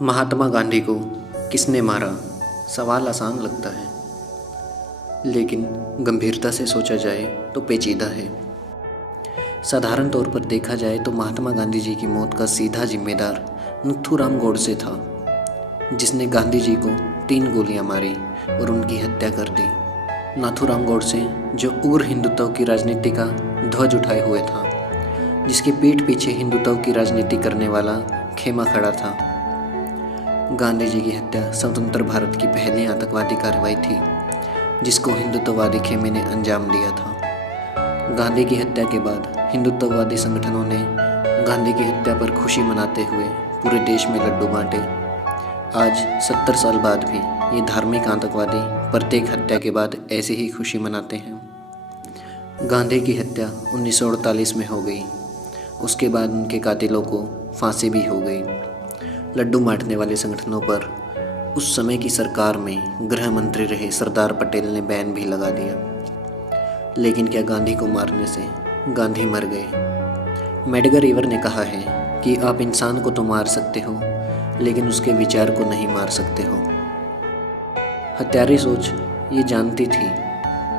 महात्मा गांधी को किसने मारा? सवाल आसान लगता है, लेकिन गंभीरता से सोचा जाए तो पेचीदा है। साधारण तौर पर देखा जाए तो महात्मा गांधी जी की मौत का सीधा जिम्मेदार नथुराम गोडसे था, जिसने गांधी जी को 3 गोलियां मारी और उनकी हत्या कर दी। नाथूराम गोडसे जो उग्र हिंदुत्व की राजनीति का ध्वज उठाए हुए था, जिसके पीठ पीछे हिंदुत्व की राजनीति करने वाला खेमा खड़ा था। गांधी जी की हत्या स्वतंत्र भारत की पहली आतंकवादी कार्रवाई थी, जिसको हिंदुत्ववादी खेमे ने अंजाम दिया था। गांधी की हत्या के बाद हिंदुत्ववादी संगठनों ने गांधी की हत्या पर खुशी मनाते हुए पूरे देश में लड्डू बांटे। आज 70 साल बाद भी ये धार्मिक आतंकवादी प्रत्येक हत्या के बाद ऐसी ही खुशी मनाते हैं। गांधी की हत्या 1948 में हो गई। उसके बाद उनके कातिलों को फांसी भी हो गई। लड्डू बांटने वाले संगठनों पर उस समय की सरकार में गृह मंत्री रहे सरदार पटेल ने बैन भी लगा दिया। लेकिन क्या गांधी को मारने से गांधी मर गए? मेडगर एवर ने कहा है कि आप इंसान को तो मार सकते हो, लेकिन उसके विचार को नहीं मार सकते हो। हत्यारी सोच ये जानती थी,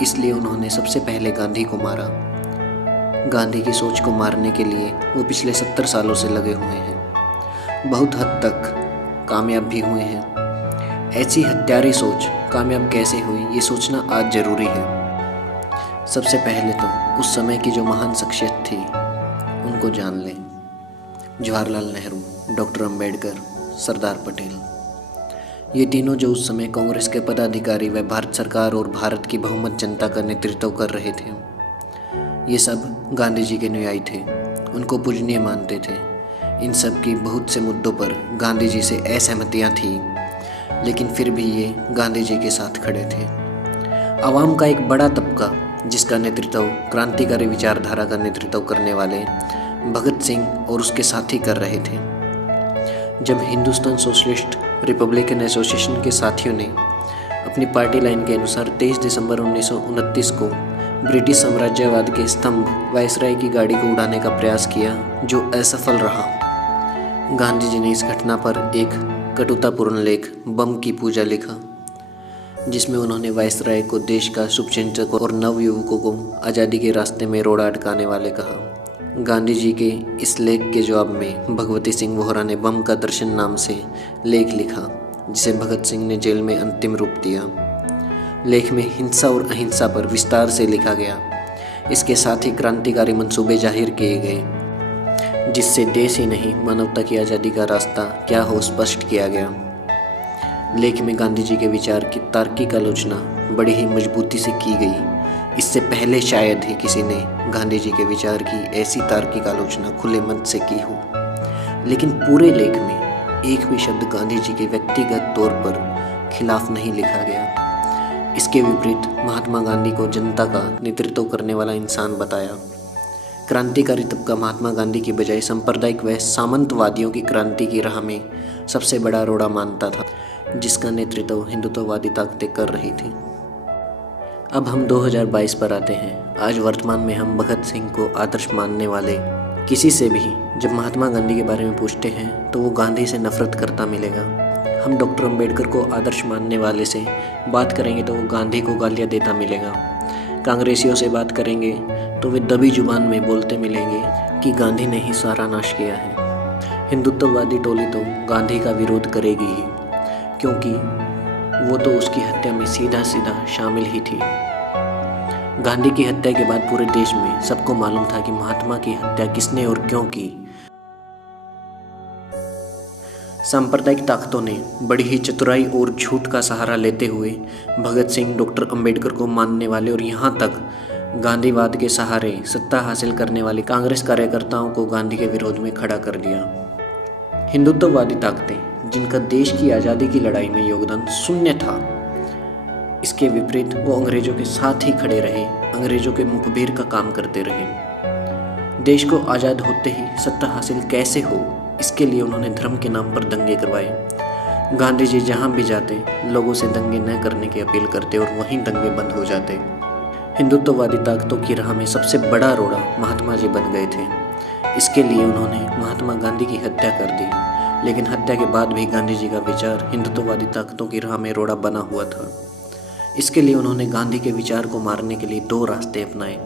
इसलिए उन्होंने सबसे पहले गांधी को मारा। गांधी की सोच को मारने के लिए वो पिछले 70 सालों से लगे हुए हैं। बहुत हद तक कामयाब भी हुए हैं। ऐसी हत्यारी सोच कामयाब कैसे हुई, ये सोचना आज ज़रूरी है। सबसे पहले तो उस समय की जो महान शख्सियत थी उनको जान लें। जवाहरलाल नेहरू, डॉक्टर अंबेडकर, सरदार पटेल, ये तीनों जो उस समय कांग्रेस के पदाधिकारी व भारत सरकार और भारत की बहुमत जनता का नेतृत्व कर रहे थे, ये सब गांधी जी के अनुयायी थे, उनको पूजनीय मानते थे। इन सब की बहुत से मुद्दों पर गांधी जी से असहमतियाँ थीं, लेकिन फिर भी ये गांधी जी के साथ खड़े थे। आवाम का एक बड़ा तबका, जिसका नेतृत्व क्रांतिकारी विचारधारा का नेतृत्व करने वाले भगत सिंह और उसके साथी कर रहे थे। जब हिंदुस्तान सोशलिस्ट रिपब्लिकन एसोसिएशन के साथियों ने अपनी पार्टी लाइन के अनुसार 23 दिसंबर 1929 को ब्रिटिश साम्राज्यवाद के स्तंभ वायसराय की गाड़ी को उड़ाने का प्रयास किया, जो असफल रहा। गांधी जी ने इस घटना पर एक कटुतापूर्ण लेख बम की पूजा लिखा, जिसमें उन्होंने वायसराय को देश का शुभचिंतक और नवयुवकों को आज़ादी के रास्ते में रोड़ा अटकाने वाले कहा। गांधी जी के इस लेख के जवाब में भगवती सिंह वोहरा ने बम का दर्शन नाम से लेख लिखा, जिसे भगत सिंह ने जेल में अंतिम रूप दिया। लेख में हिंसा और अहिंसा पर विस्तार से लिखा गया। इसके साथ ही क्रांतिकारी मंसूबे जाहिर किए गए, जिससे देश ही नहीं मानवता की आज़ादी का रास्ता क्या हो स्पष्ट किया गया। लेख में गांधी जी के विचार की तार्किक आलोचना बड़ी ही मजबूती से की गई। इससे पहले शायद ही किसी ने गांधी जी के विचार की ऐसी तार्किक आलोचना खुले मन से की हो। लेकिन पूरे लेख में एक भी शब्द गांधी जी के व्यक्तिगत तौर पर खिलाफ नहीं लिखा गया। इसके विपरीत महात्मा गांधी को जनता का नेतृत्व करने वाला इंसान बताया। क्रांतिकारी तबका महात्मा गांधी की बजाय सांप्रदायिक व सामंतवादियों की क्रांति की राह में सबसे बड़ा रोड़ा मानता था, जिसका नेतृत्व हिंदुत्ववादी ताकतें कर रही थी। अब हम 2022 पर आते हैं। आज वर्तमान में हम भगत सिंह को आदर्श मानने वाले किसी से भी जब महात्मा गांधी के बारे में पूछते हैं तो वो गांधी से नफरत करता मिलेगा। हम डॉक्टर अंबेडकर को आदर्श मानने वाले से बात करेंगे तो वो गांधी को गालियाँ देता मिलेगा। कांग्रेसियों से बात करेंगे तो वे दबी जुबान में बोलते मिलेंगे कि गांधी ने ही सारा नाश किया है। हिंदुत्ववादी टोली तो गांधी का विरोध करेगी ही, क्योंकि वो तो उसकी हत्या में सीधा सीधा शामिल ही थी। गांधी की हत्या के बाद पूरे देश में सबको मालूम था कि महात्मा की हत्या किसने और क्यों की। सांप्रदायिक ताकतों ने बड़ी ही चतुराई और झूठ का सहारा लेते हुए भगत सिंह, डॉक्टर अंबेडकर को मानने वाले और यहाँ तक गांधीवाद के सहारे सत्ता हासिल करने वाले कांग्रेस कार्यकर्ताओं को गांधी के विरोध में खड़ा कर दिया। हिंदुत्ववादी ताकतें, जिनका देश की आज़ादी की लड़ाई में योगदान शून्य था, इसके विपरीत वो अंग्रेजों के साथ ही खड़े रहे, अंग्रेजों के मुखबिर का काम करते रहे। देश को आज़ाद होते ही सत्ता हासिल कैसे हो, इसके लिए उन्होंने धर्म के नाम पर दंगे करवाए। गांधी जी जहाँ भी जाते लोगों से दंगे न करने की अपील करते और वहीं दंगे बंद हो जाते। हिंदुत्ववादी ताकतों की राह में सबसे बड़ा रोड़ा महात्मा जी बन गए थे। इसके लिए उन्होंने महात्मा गांधी की हत्या कर दी। लेकिन हत्या के बाद भी गांधी जी का विचार हिंदुत्ववादी ताकतों की राह में रोड़ा बना हुआ था। इसके लिए उन्होंने गांधी के विचार को मारने के लिए दो रास्ते अपनाए।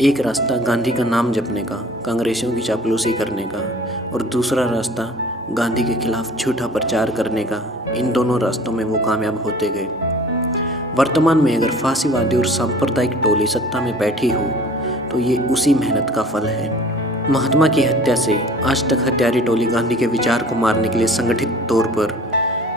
एक रास्ता गांधी का नाम जपने का, कांग्रेसियों की चापलूसी करने का, और दूसरा रास्ता गांधी के खिलाफ झूठा प्रचार करने का। इन दोनों रास्तों में वो कामयाब होते गए। वर्तमान में अगर फांसीवादी और सांप्रदायिक टोली सत्ता में बैठी हो तो ये उसी मेहनत का फल है। महात्मा की हत्या से आज तक हत्यारी टोली गांधी के विचार को मारने के लिए संगठित तौर पर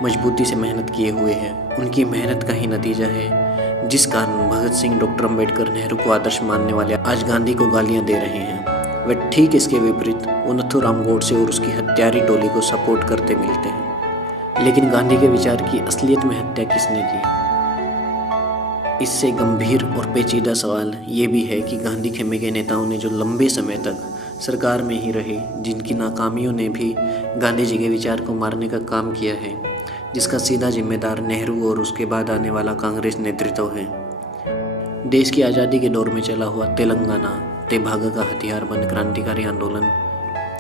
मजबूती से मेहनत किए हुए हैं। उनकी मेहनत का ही नतीजा है जिस कारण भगत सिंह, डॉक्टर अम्बेडकर, नेहरू को आदर्श मानने वाले आज गांधी को गालियां दे रहे हैं। वे ठीक इसके विपरीत वो नथुराम गोडसे और उसकी हत्यारी टोली को सपोर्ट करते मिलते हैं। लेकिन गांधी के विचार की असलियत में हत्या किसने की? इससे गंभीर और पेचीदा सवाल ये भी है कि गांधी खेमे के नेताओं ने जो लंबे समय तक सरकार में ही रहे, जिनकी नाकामियों ने भी गांधी जी के विचार को मारने का काम किया है, जिसका सीधा जिम्मेदार नेहरू और उसके बाद आने वाला कांग्रेस नेतृत्व है। देश की आज़ादी के दौर में चला हुआ तेलंगाना तेभागा का हथियार बंद क्रांतिकारी आंदोलन,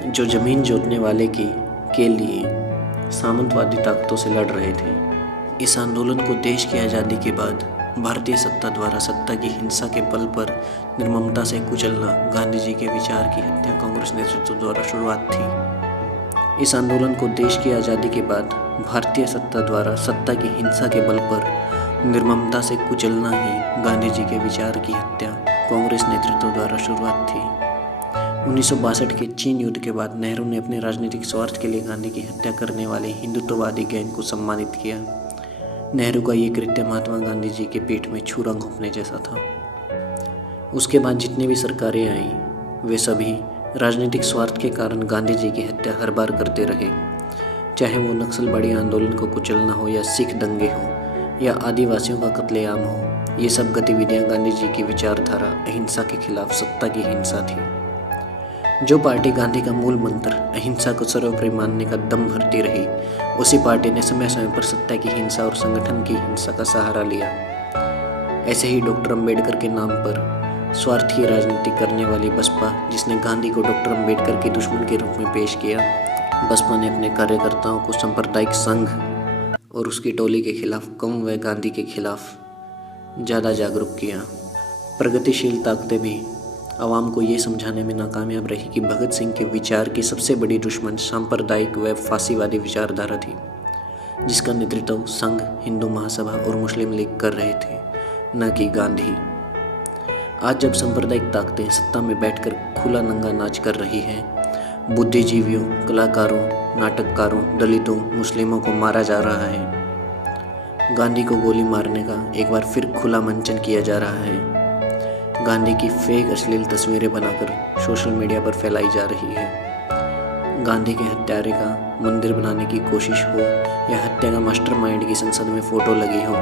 जो जमीन जोतने वाले के लिए सामंतवादी ताकतों से लड़ रहे थे। इस आंदोलन को देश की आज़ादी के बाद भारतीय सत्ता द्वारा सत्ता की हिंसा के बल पर निर्ममता से कुचलना गांधी जी के विचार की हत्या कांग्रेस नेतृत्व द्वारा शुरुआत थी। इस आंदोलन को देश की आज़ादी के बाद भारतीय सत्ता द्वारा सत्ता की हिंसा के बल पर निर्ममता से कुचलना ही गांधी जी के विचार की हत्या कांग्रेस नेतृत्व द्वारा शुरुआत थी। 1962 के चीन युद्ध के बाद नेहरू ने अपने राजनीतिक स्वार्थ के लिए गांधी की हत्या करने वाले हिंदुत्ववादी गैंग को सम्मानित किया। नेहरू का ये कृत्य महात्मा गांधी जी के पेट में छुरा घोंपने जैसा था। उसके बाद जितनी भी सरकारें आईं वे सभी राजनीतिक स्वार्थ के कारण गांधी जी की हत्या हर बार करते रहे, चाहे वो नक्सलवाड़ी आंदोलन को कुचलना हो या सिख दंगे हो या आदिवासियों का कत्लेआम हो। ये सब गतिविधियां गांधी जी की विचारधारा अहिंसा के खिलाफ सत्ता की हिंसा थी। जो पार्टी गांधी का मूल मंत्र अहिंसा को सर्वोपरि मानने का दम भरती रही, उसी पार्टी ने समय समय पर सत्ता की हिंसा और संगठन की हिंसा का सहारा लिया। ऐसे ही डॉक्टर अम्बेडकर के नाम पर स्वार्थी राजनीति करने वाली बसपा, जिसने गांधी को डॉक्टर अम्बेडकर के दुश्मन के रूप में पेश किया, बसपा ने अपने कार्यकर्ताओं को सांप्रदायिक संघ और उसकी टोली के खिलाफ कम व गांधी के खिलाफ ज़्यादा जागरूक किया। प्रगतिशील ताकतें भी आवाम को ये समझाने में नाकामयाब रही कि भगत सिंह के विचार की सबसे बड़ी दुश्मन सांप्रदायिक व फांसीवादी विचारधारा थी, जिसका नेतृत्व संघ, हिंदू महासभा और मुस्लिम लीग कर रहे थे, न कि गांधी। आज जब सांप्रदायिक ताकतें सत्ता में बैठकर खुला नंगा नाच कर रही हैं, बुद्धिजीवियों, कलाकारों, नाटककारों, दलितों, मुस्लिमों को मारा जा रहा है, गांधी को गोली मारने का एक बार फिर खुला मंचन किया जा रहा है, गांधी की फेक अश्लील तस्वीरें बनाकर सोशल मीडिया पर फैलाई जा रही है, गांधी के हत्यारे का मंदिर बनाने की कोशिश हो या हत्या का मास्टरमाइंड की संसद में फ़ोटो लगी हो,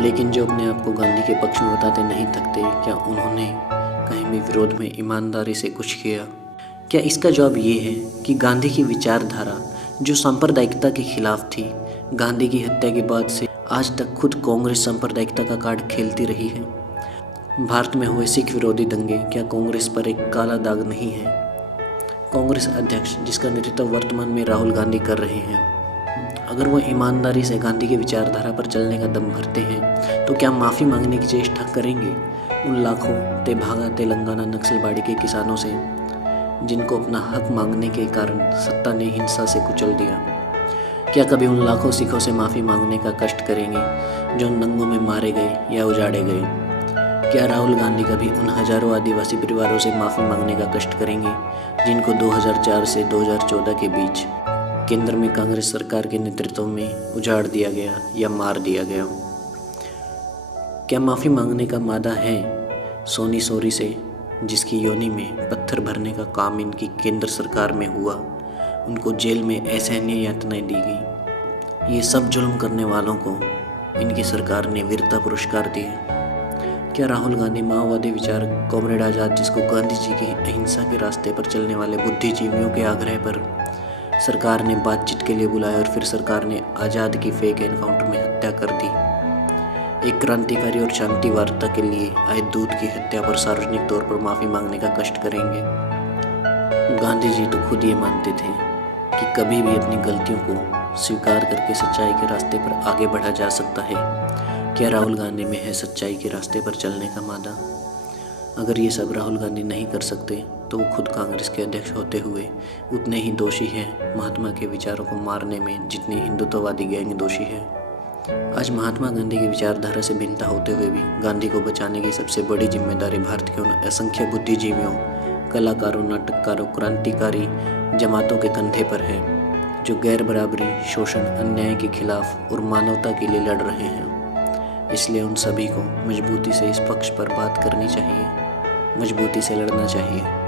लेकिन जो अपने आप को गांधी के पक्ष में बताते नहीं थकते, क्या उन्होंने कहीं भी विरोध में ईमानदारी से कुछ किया? क्या इसका जवाब ये है कि गांधी की विचारधारा जो सांप्रदायिकता के खिलाफ थी, गांधी की हत्या के बाद से आज तक खुद कांग्रेस सांप्रदायिकता का कार्ड खेलती रही है? भारत में हुए सिख विरोधी दंगे क्या कांग्रेस पर एक काला दाग नहीं है? कांग्रेस अध्यक्ष, जिसका नेतृत्व वर्तमान में राहुल गांधी कर रहे हैं, अगर वो ईमानदारी से गांधी की विचारधारा पर चलने का दम भरते हैं तो क्या माफ़ी मांगने की चेष्टा करेंगे उन लाखों तेभागा तेलंगाना नक्सलबाड़ी के किसानों से, जिनको अपना हक मांगने के कारण सत्ता ने हिंसा से कुचल दिया? क्या कभी उन लाखों सिखों से माफ़ी मांगने का कष्ट करेंगे जो दंगों में मारे गए या उजाड़े गए? क्या राहुल गांधी कभी उन हजारों आदिवासी परिवारों से माफ़ी मांगने का कष्ट करेंगे जिनको 2004 से 2014 के बीच केंद्र में कांग्रेस सरकार के नेतृत्व में उजाड़ दिया गया या मार दिया गया? क्या माफ़ी मांगने का मादा है सोनी सोरी से, जिसकी योनि में पत्थर भरने का काम इनकी केंद्र सरकार में हुआ, उनको जेल में असहनीय यातनाएं दी गई? ये सब जुल्म करने वालों को इनकी सरकार ने वीरता पुरस्कार दिए। क्या राहुल गांधी माओवादी विचारक कॉमरेड आज़ाद, जिसको गांधी जी की अहिंसा के रास्ते पर चलने वाले बुद्धिजीवियों के आग्रह पर सरकार ने बातचीत के लिए बुलाया और फिर सरकार ने आज़ाद की फेक एनकाउंटर में हत्या कर दी, एक क्रांतिकारी और शांति वार्ता के लिए आए दूत की हत्या पर सार्वजनिक तौर पर माफ़ी मांगने का कष्ट करेंगे? गांधी जी तो खुद ये मानते थे कि कभी भी अपनी गलतियों को स्वीकार करके सच्चाई के रास्ते पर आगे बढ़ा जा सकता है। क्या राहुल गांधी में है सच्चाई के रास्ते पर चलने का मादा? अगर ये सब राहुल गांधी नहीं कर सकते तो वो खुद कांग्रेस के अध्यक्ष होते हुए उतने ही दोषी हैं महात्मा के विचारों को मारने में जितनी हिंदुत्ववादी गैंग दोषी है। आज महात्मा गांधी की विचारधारा से भिन्नता होते हुए भी गांधी को बचाने की सबसे बड़ी जिम्मेदारी भारत के उन असंख्य बुद्धिजीवियों, कलाकारों, नाटककारों, क्रांतिकारी जमातों के कंधे पर है जो गैर बराबरी, शोषण, अन्याय के खिलाफ और मानवता के लिए लड़ रहे हैं। इसलिए उन सभी को मजबूती से इस पक्ष पर बात करनी चाहिए, मजबूती से लड़ना चाहिए।